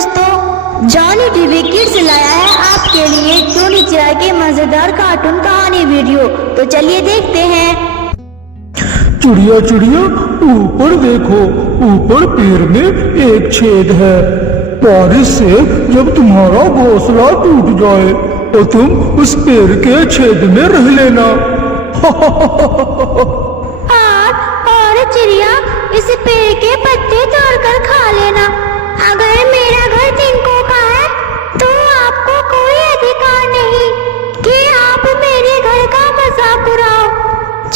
दोस्तों, Johnny TV kids लाया है आपके लिए टोनी चिरा के मजेदार कार्टून कहानी वीडियो। तो चलिए देखते हैं। चिड़िया चिड़िया ऊपर देखो, ऊपर पेड़ में एक छेद है। बारिश से जब तुम्हारा घोंसला टूट जाए तो तुम उस पेड़ के छेद में रह लेना। और चिड़िया इस पेड़ के पत्ते तोड़कर खा लेना। अगर मेरा घर तिनकों का है तो आपको कोई अधिकार नहीं कि आप मेरे घर का मजाक उड़ाओ।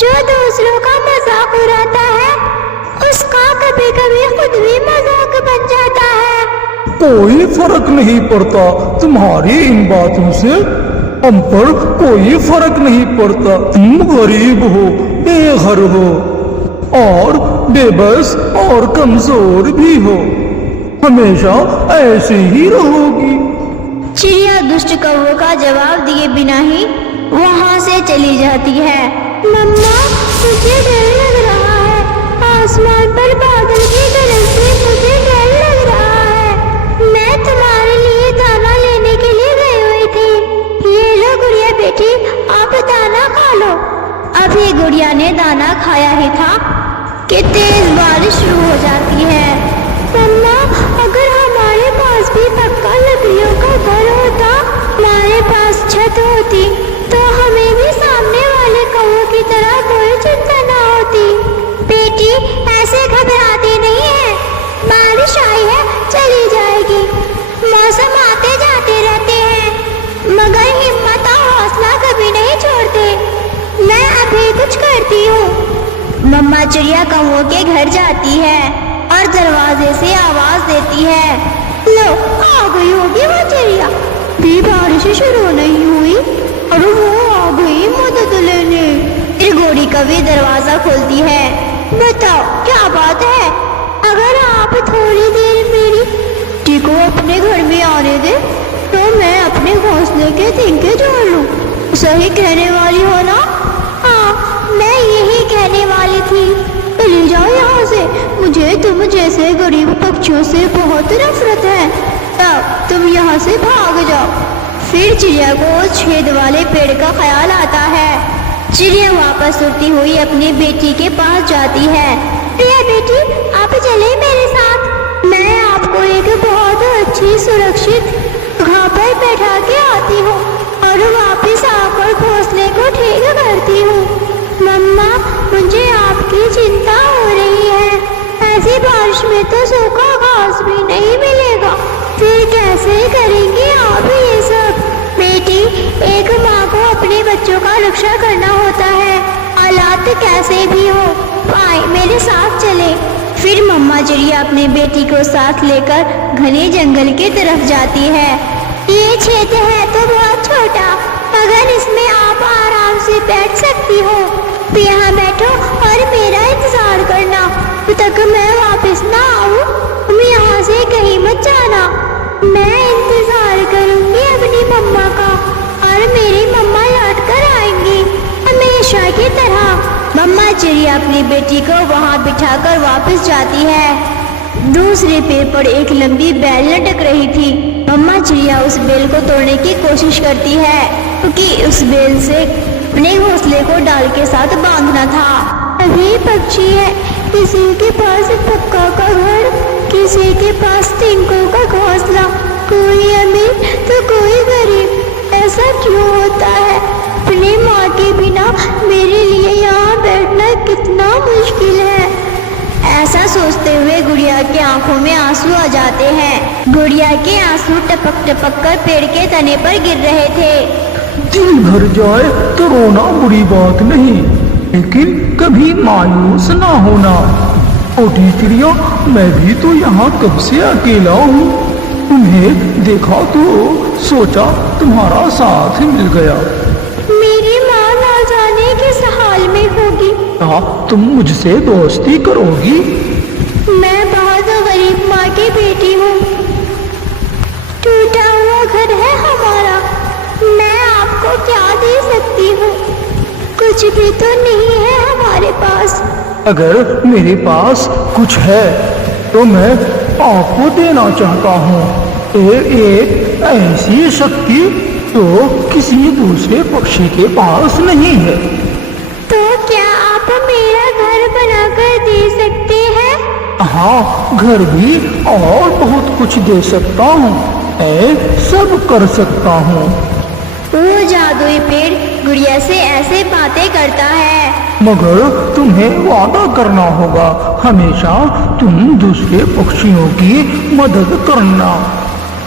जो दूसरों का मजाक उड़ाता है उसका कभी कभी खुद भी मजाक बन जाता है। कोई फर्क नहीं पड़ता तुम्हारी इन बातों से, हम पर कोई फर्क नहीं पड़ता। तुम गरीब हो, बेघर हो और बेबस और कमजोर भी हो, हमेशा ऐसे ही रहोगी। चिड़िया दुष्ट कौवे का जवाब दिए बिना ही वहाँ से चली जाती है। मम्मा, मुझे डर लग रहा है। आसमान पर बादल की गरज से मुझे डर लग रहा है। मैं तुम्हारे लिए दाना लेने के लिए गई हुई थी। ये लो गुड़िया बेटी, आप दाना खा लो। अभी गुड़िया ने दाना खाया ही था कि तेज बारिश शुरू हो जाती है। मम्मा, अगर हमारे पास भी पक्का लकड़ियों का घर होता, हमारे पास छत होती, तो हमें भी सामने वाले कौवों की तरह कोई चिंता न होती। बेटी, ऐसे घबराते नहीं है। बारिश आई है, चली जाएगी। मौसम आते जाते रहते हैं, मगर हिम्मत और हौसला कभी नहीं छोड़ते। मैं अभी कुछ करती हूँ। मम्मा चिड़िया कौवों के घर जाती है और दरवाजे से आवाज देती है। लो, आ गई होगी वो चिड़िया। भी बारिश शुरू नहीं हुई और वो आ गई मदद लेने। फिर गोरी कभी दरवाजा खोलती है। बताओ क्या बात है? अगर आप थोड़ी देर मेरी बेटी को अपने घर में आने दे तो मैं अपने घोंसले के तिनके जोड़ लूं। सही कहने वाली हो ना? हाँ, मैं यही कहने वाली थी। चली जाओ यहाँ से, मुझे तुम जैसे गरीब पक्षियों से बहुत नफरत है। तब तुम यहाँ से भाग जाओ। फिर चिड़िया को छेद वाले पेड़ का ख्याल आता है। चिड़िया वापस उड़ती हुई अपनी बेटी के पास जाती है। प्रिया बेटी, आप चले मेरे साथ। मैं आपको एक बहुत अच्छी सुरक्षित जगह पर बैठा के आती हूँ और वापस आकर घोंसले को ठीक करती हूँ। मम्मा, मुझे आपकी चिंता हो रही है। ऐसी बारिश में तो सूखा घास भी नहीं मिलेगा। फिर कैसे करेंगे आप ये सब? बेटी, एक माँ को अपने बच्चों का रक्षा करना होता है, हालात कैसे भी हो। आए मेरे साथ चले। फिर मम्मा चिड़िया अपनी बेटी को साथ लेकर घने जंगल की तरफ जाती है। ये छेद है तो बहुत छोटा, मगर इसमें आप आराम से बैठ सकती हो। यहाँ बैठो और मेरा इंतजार करना जब तक मैं वापस ना आऊँ। तुम यहाँ से कहीं मत जाना। मैं इंतजार करूँगी अपनी मम्मा का और मेरी मम्मा लौट कर आएंगी हमेशा की तरह। मम्मा चिड़िया अपनी बेटी को वहाँ बिठाकर वापस जाती है। दूसरे पेड़ पर एक लंबी बेल लटक रही थी। मम्मा चिड़िया उस बेल को तोड़ने की कोशिश करती है क्योंकि उस बेल से अपने घोंसले को डाल के साथ बांधना था। अभी पक्षी है, किसी के पास पक्का का घर, किसी के पास तिनकों का घोंसला, कोई अमीर तो कोई गरीब। ऐसा क्यों होता है? अपनी माँ के बिना मेरे लिए यहाँ बैठना कितना मुश्किल है। ऐसा सोचते हुए गुड़िया की आंखों में आंसू आ जाते हैं। गुड़िया के आंसू टपक टपक कर पेड़ के तने पर गिर रहे थे। दिल भर जाए तो रोना बुरी बात नहीं, लेकिन कभी मायूस ना होना। छोटी चिड़िया, मैं भी तो यहाँ कब से अकेला हूँ। तुम्हें देखा तो सोचा तुम्हारा साथ मिल गया। मेरी माँ ना जाने किस हाल में होगी। क्या तुम मुझसे दोस्ती करोगी? मैं बहुत गरीब माँ की बेटी हूँ। टूटा हुआ घर है हमारा। मैं आपको क्या दे सकती हूँ? कुछ भी तो नहीं है हमारे पास। अगर मेरे पास कुछ है तो मैं आपको देना चाहता हूँ। एक ऐसी शक्ति तो किसी दूसरे पक्षी के पास नहीं है। तो क्या आप मेरा घर बनाकर दे सकते हैं? हाँ, घर भी और बहुत कुछ दे सकता हूँ। मैं सब कर सकता हूँ। वो जादुई पेड़ गुड़िया से ऐसे बातें करता है। मगर तुम्हें वादा करना होगा, हमेशा तुम दूसरे पक्षियों की मदद करना।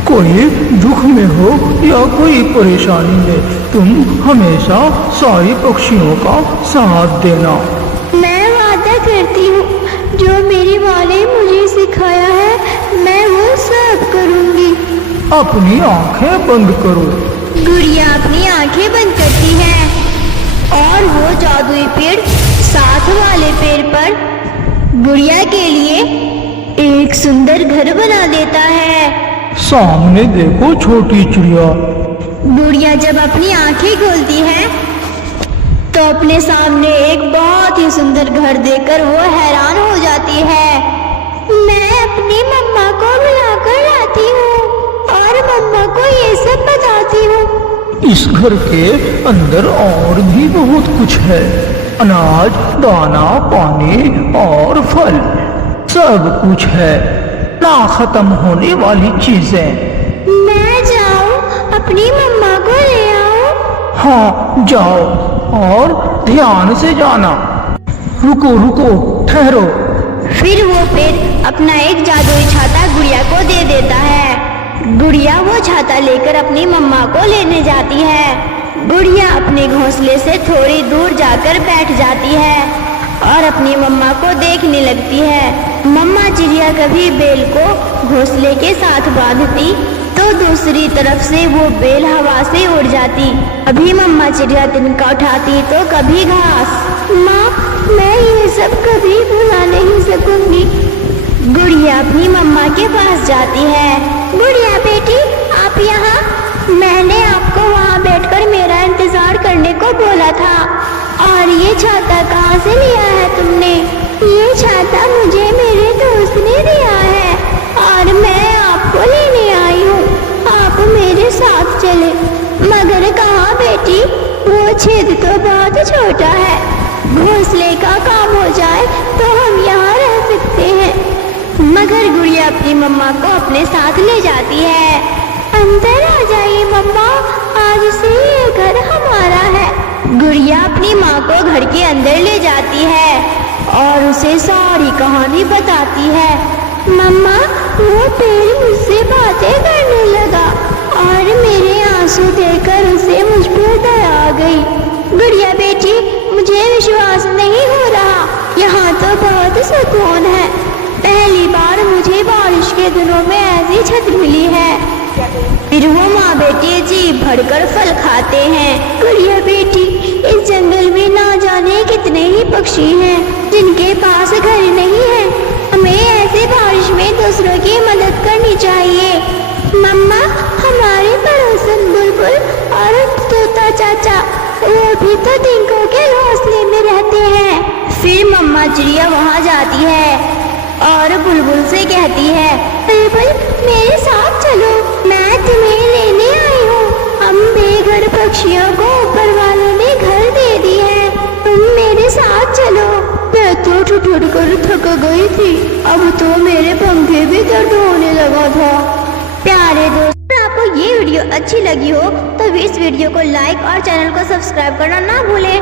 कोई दुख में हो या कोई परेशानी में तुम हमेशा सारे पक्षियों का साथ देना। मैं वादा करती हूँ, जो मेरी माँ ने मुझे सिखाया है मैं वो सब करूँगी। अपनी आंखें बंद करो। गुड़िया अपनी आंखें बंद करती है और वो जादुई पेड़ साथ वाले पेड़ पर गुड़िया के लिए एक सुंदर घर बना देता है। सामने देखो छोटी चिड़िया। गुड़िया जब अपनी आंखें खोलती है तो अपने सामने एक बहुत ही सुंदर घर देखकर वो हैरान हो जाती है। मैं अपनी मम्मा को बुलाकर लाती हूँ और मम्मा को ये सब बताती हूँ। इस घर के अंदर और भी बहुत कुछ है, अनाज, दाना, पानी और फल, सब कुछ है, ना खत्म होने वाली चीजें। मैं जाऊँ अपनी मम्मा को ले आऊँ? हाँ जाओ, और ध्यान से जाना। रुको रुको, ठहरो। फिर वो पेड़ अपना एक जादुई छाता गुड़िया को दे देता है। गुड़िया वो छाता लेकर अपनी मम्मा को लेने जाती है। गुड़िया अपने घोंसले से थोड़ी दूर जाकर बैठ जाती है और अपनी मम्मा को देखने लगती है। मम्मा चिड़िया कभी बेल को घोंसले के साथ बांधती तो दूसरी तरफ से वो बेल हवा से उड़ जाती। अभी मम्मा चिड़िया तिनका उठाती तो कभी घास। माँ, मैं ये सब कभी भुला नहीं सकूंगी। गुड़िया अपनी मम्मा के पास जाती है। गुड़िया बेटी, आप यहाँ? मैंने आपको वहाँ बैठकर मेरा इंतजार करने को बोला था। और ये छाता कहाँ से लिया है तुमने? ये छाता मुझे मेरे दोस्त ने दिया है और मैं आपको लेने आई हूँ। आप मेरे साथ चले। मगर कहाँ बेटी? वो छेद तो बहुत छोटा है, घोंसले का काम हो जाए तो हम यहाँ रह सकते हैं। मगर गुड़िया अपनी मम्मा को अपने साथ ले जाती है। अंदर आ जाइए मम्मा, आज से ये घर हमारा है। गुड़िया अपनी माँ को घर के अंदर ले जाती है और उसे सारी कहानी बताती है। मम्मा, वो पेड़ मुझसे बातें करने लगा और मेरे आंसू देखकर उसे मुझ पर दया आ गई। गुड़िया बेटी, मुझे विश्वास नहीं हो रहा, यहाँ तो बहुत सुकून है। पहली बार मुझे बारिश के दिनों में ऐसी छत मिली है। फिर वो माँ बेटी जी भरकर फल खाते हैं। गुड़िया बेटी, इस जंगल में ना जाने कितने ही पक्षी हैं जिनके पास घर नहीं है। हमें ऐसे बारिश में दूसरों की मदद करनी चाहिए। मम्मा, हमारे पड़ोसन बुलबुल और तोता चाचा, वो भी तो तिनकों के घोंसले में रहते हैं। फिर मम्मा चिड़िया वहाँ जाती है और बुलबुल से कहती है, बुलबुल मेरे साथ चलो, मैं तुम्हें लेने आई हूँ। हम बेघर पक्षियों को ऊपर वालों ने घर दे दी है, तुम मेरे साथ चलो। मैं तो ठुठुर कर थक गई थी, अब तो मेरे पंखे भी दर्द होने लगा था। प्यारे दोस्त, अगर आपको ये वीडियो अच्छी लगी हो तो इस वीडियो को लाइक और चैनल को सब्सक्राइब करना ना भूलें।